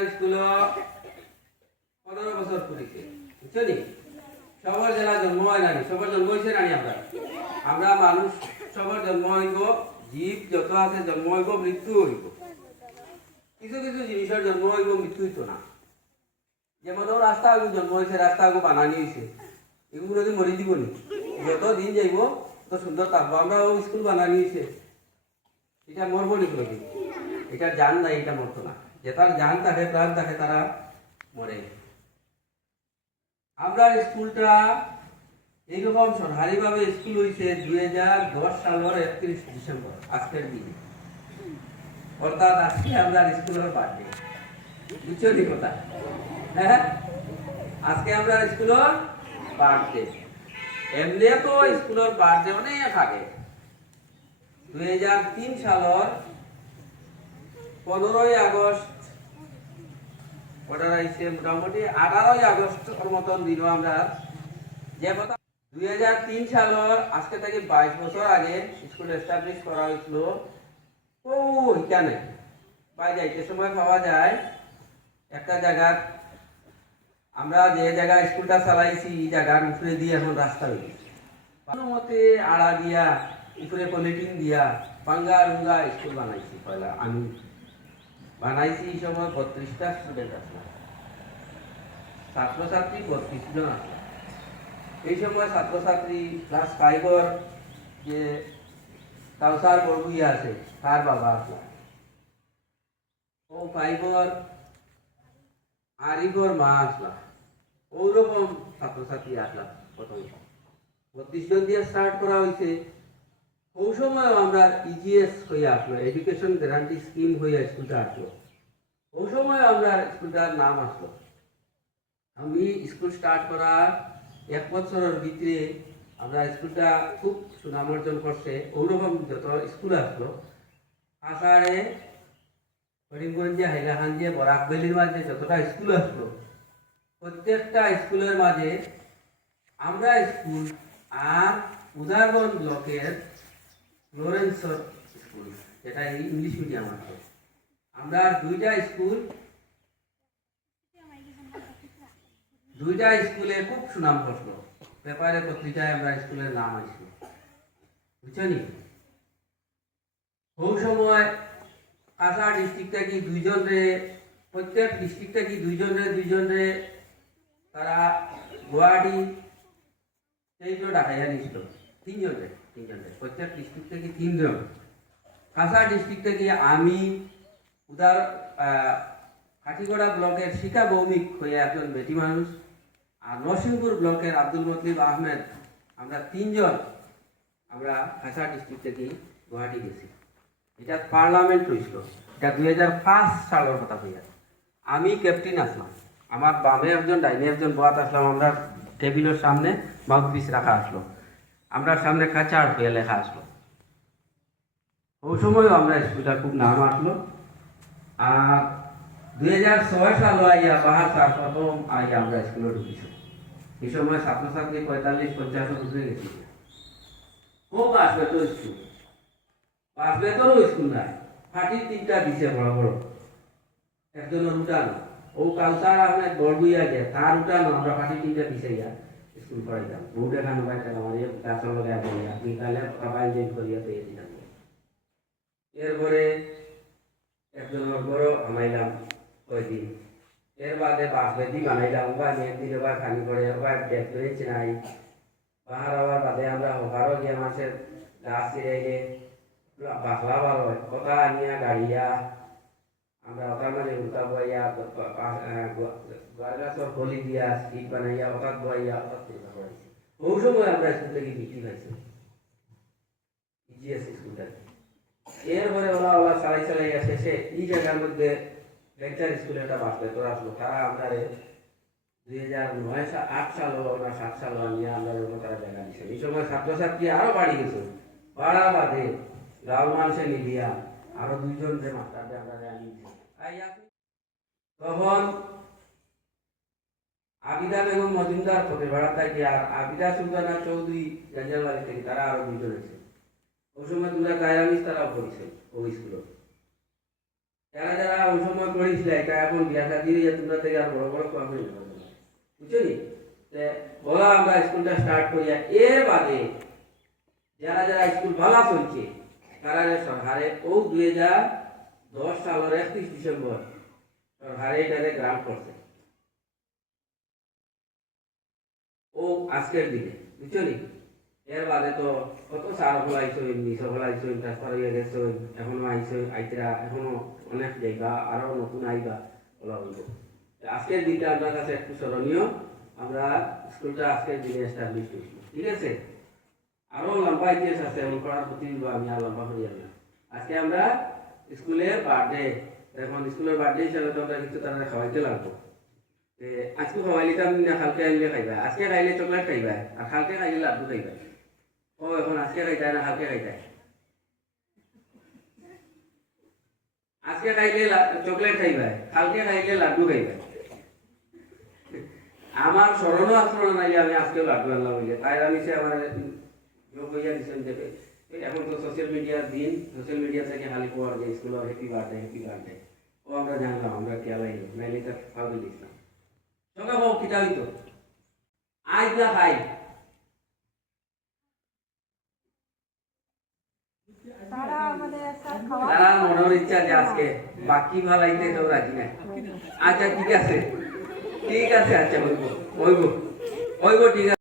School 15 বছর পুরিছে বুঝছো নি সবার জেলা জন্ম হয় না সবার জন্ম হয়েছে না আমরা মানুষ সবার জন্ম হইব জীব যত আছে জন্ম হইব মৃত্যু হইব কিছু কিছু জিনিসের জন্ম হইব মৃত্যু হইতো না যেমন রাস্তা আগে জন্ম হয়েছে রাস্তা আগে বানানি হয়েছে এগুলো যদি মরি দিব নি যত দিন যাইব তত সুন্দর থাকবো আমরা স্কুল বানানি হয়েছে এটা মরবো নি এটা জান নাই এটা মরতো না যেটার জান থাকে প্রাণ থাকে তারা মরে আমরা স্কুলটা এইরকম সরকারিভাবে স্কুল হয়েছে 2010 সালের 31 ডিসেম্বর আজকের দিনে অর্থাৎ আজকে আমরা স্কুলের বার্থডে বুঝছো নি কথা হ্যাঁ আজকে আমরা স্কুলের বার্থডে এমনি তো স্কুলের বার্থডে অনেক আগে 2003 সালের 15 আগস্ট অর্ডার আইছে মোটামুটি 18 আগস্টের মতন দিন আমরা যে কথা 2003 সালের আজকে থেকে 22 বছর আগে স্কুল এস্টাবলিশ করা হয়েছিল ও এখানে বাই যাইতে সময় পাওয়া যায় একটা জায়গা আমরা যে জায়গায় স্কুলটা চালাইছি এই জায়গার উপরে দিয়ে এখন রাস্তা হয়েছে কোনো মতে আড়া দিয়া উপরে পলিটিন দিয়া পাঙ্গা রুঙ্গা স্কুল বানাইছি পয়লা আমি বানাইছি এই সময় 32টা স্টুডেন্ট আসলো ছাত্রছাত্রী 32 জন আসলো এই সময় ছাত্রছাত্রী ক্লাস 5 যে কাউসার বড়বুইয়া আছে তার বাবা আসলো ও 5 আরিফর মা আসলো ওরকম ছাত্রছাত্রী আসলো প্রথম 32 জন দিয়ে স্টার্ট করা হয়েছে ওই সময় আমরা ইজিএস হয়ে আসলো এডুকেশন গ্যারান্টি স্কিম হয়ে স্কুলটা আসলো ওই সময় আমরা স্কুলটার নাম আসলো আমি স্কুল স্টার্ট করার 1 বছরের ভিতরে আমরা স্কুলটা খুব সুনাম অর্জন করছে ওরকম যত স্কুল আসলো আকারে করিমগঞ্জে হাইলাকান্দিয়ে বরাকবেলির মাঝে যতটা স্কুল আসলো প্রত্যেকটা স্কুলের মাঝে আমরা স্কুল আর উদারবন ব্লকের লরেন্স স্কুল যেটা ইংলিশ মিডিয়াম আছে আমরা দুইটা স্কুলে খুব সুনাম করলো পেপারে পত্রিকায় আমরা স্কুলের নাম আসলো বুঝছো নি ওই সময় কাছাড় ডিস্ট্রিক্ট থেকে প্রত্যেক ডিস্ট্রিক্ট থেকে দুইজনে তারা গুয়াহাটি সেইগুলো ডাকাইয়া নিছিল তিনজনে প্রত্যেক ডিস্ট্রিক্ট থেকে 3 জন কাছাড় ডিস্ট্রিক্ট থেকে আমি উদার কাঠিগড়া ব্লকের শিকা ভৌমিক হয়ে একজন বেটি মানুষ আর নরসিংপুর ব্লকের আব্দুল মতলিব আহমেদ আমরা 3 জন আমরা কাছাড় ডিস্ট্রিক্ট থেকে গুয়াহাটি গেছি এটা পার্লামেন্ট হয়েছিল এটা 2005 সালের কথা হইয়া আমি ক্যাপ্টেন আসলাম আমার বামে একজন ডাইনে একজন বয়াত আসলাম আমরা টেবিলের সামনে মাউথপিস রাখা আসলো আমরা সামনে কাছাড় হয়ে লেখা আসলো ওই সময়ও আমরা স্কুলটা খুব নাম আসলো আর 2006 সালে আইয়া বাহার স্যার প্রথম আইয়া আমরা স্কুলে ঢুকেছি এই সময় ছাত্রছাত্রী 45-50 উঠে গেছি খুব আসবে তো স্কুল নাই ফাটির 3টা দিছে বড় বড় একজনের উঠানো ও কালচার আহমেদ বড়বুইয়া যে তার উঠানো আমরা ফাটির 3টা দিছে ইয়া স্কুল পড়াইতাম বউটা খানো বাইটা আমার গাছের লগে বলিয়া বিকালে সবাই জয়েন করিয়া পেয়ে দিতাম এরপরে একজনের বড় আমাইলাম কয়দিন এর বাদে বাসবেদি বানাইলাম বা একদিন এবার খানি করে এবার দেখতে চিনাই বাহার হওয়ার বাদে আমরা হকারও গিয়ে মাসের গাছ ছিড়াইলে বাসলা ভালো হয় কথা আনিয়া গাড়িয়া আমরা ওটার মাঝে উল্টা বইয়া গাছর ফলি দিয়া স্টিক বানাইয়া ওটাত বইয়া ওটাত চিন্তা করাইছি ওই সময় আমরা স্কুল থেকে বৃত্তি পাইছি ইজিএস স্কুলটা এরপরে ওলা চালাই শেষে এই জায়গার মধ্যে লেকচার স্কুলে একটা বাস বেতর আসলো তারা আমরা 2009-8 সাল আমরা 7 সাল নিয়ে আমরা তারা জায়গা দিচ্ছে এই সময় ছাত্রছাত্রী আরো বাড়ি গেছে বাড়া বাদে গাঁও মানুষে মিলিয়া আরো 2 জন যে মাস্টারকে আমরা আনিয়েছি তখন আবিদা বেগম মজুমদার প্রতিভাড়া থাকে আর আবিদা সুলতানা চৌধুরী জাঞ্জালবাড়ি থেকে তারা আরো 2 জন আছে ওই সময় তোমরা গায়ামিস তারাও পড়েছে ওই স্কুলে যারা যারা ওই সময় করেছিল এটা এখন বিয়া শাদি হয়ে তোমরা থেকে আর বড় বড় কাম হয়ে যাবে, বুঝছো নি? বলা আমরা স্কুলটা স্টার্ট করিয়া এর বাদে যারা যারা স্কুল ভালো চলছে তারা সরকারে ও 2010 সালের 31 ডিসেম্বর সরকারে এটাকে গ্রান্ট করছে ও আজকের দিনে, বুঝছো নি? এর বাদে তো কত সার ফলাইছো নিচ ফলাইছো ট্রান্সফার হয়ে গেছো, এখনো আইছো আইতরা এখনো অনেক জায়গা আরো নতুন আইবা বলা বলবো। আজকের দিনটা আপনার কাছে একটু স্মরণীয়, আমরা স্কুলটা আজকের দিনে এস্টাবলিশ করছি, ঠিক আছে? আরো লম্বা ইতিহাস আছে, এমন করার প্রতি আমি আর লম্বা করি না। আজকে আমরা স্কুলের বার্থডে, এখন স্কুলের বার্থডে হিসাবে তো আমরা কিছু তারা খাওয়াইতে লাগবো। আজকে খাওয়াইলে আমি না কালকে আনলে খাইবা, আজকে খাইলে চকলেট খাইবা আর কালকে খাইলে লাড্ডু খাইবা। ও এখন আজকে খাইতায় না কালকে খাইতায়? আজকে খাইলে চকলেট খাইবা, কালকে খাইলে লাড্ডু খাইবা। আমার স্মরণও আচরণ নাই আমি আজকে লাড্ডু আনলাম হইলে, তাই আমি সে আমার যোগ হইয়া দিচ্ছেন দেবে। এখন তো সোশ্যাল মিডিয়ার দিন, সোশ্যাল মিডিয়া থেকে খালি পাওয়ার যে স্কুলের হ্যাপি বার্থডে ও আমরা জানলাম, আমরা খেয়াল হইল নাইলে তার ফাউল দিচ্ছিলাম। সঙ্গে বাবু কিতা হইতো আজ না খাই তারা মনের ইচ্ছা যে আজকে বাকি ভালাইতে তো রাজি নাই। আচ্ছা ঠিক আছে, ঠিক আছে, আচ্ছা হইব হইব হইব, ঠিক আছে।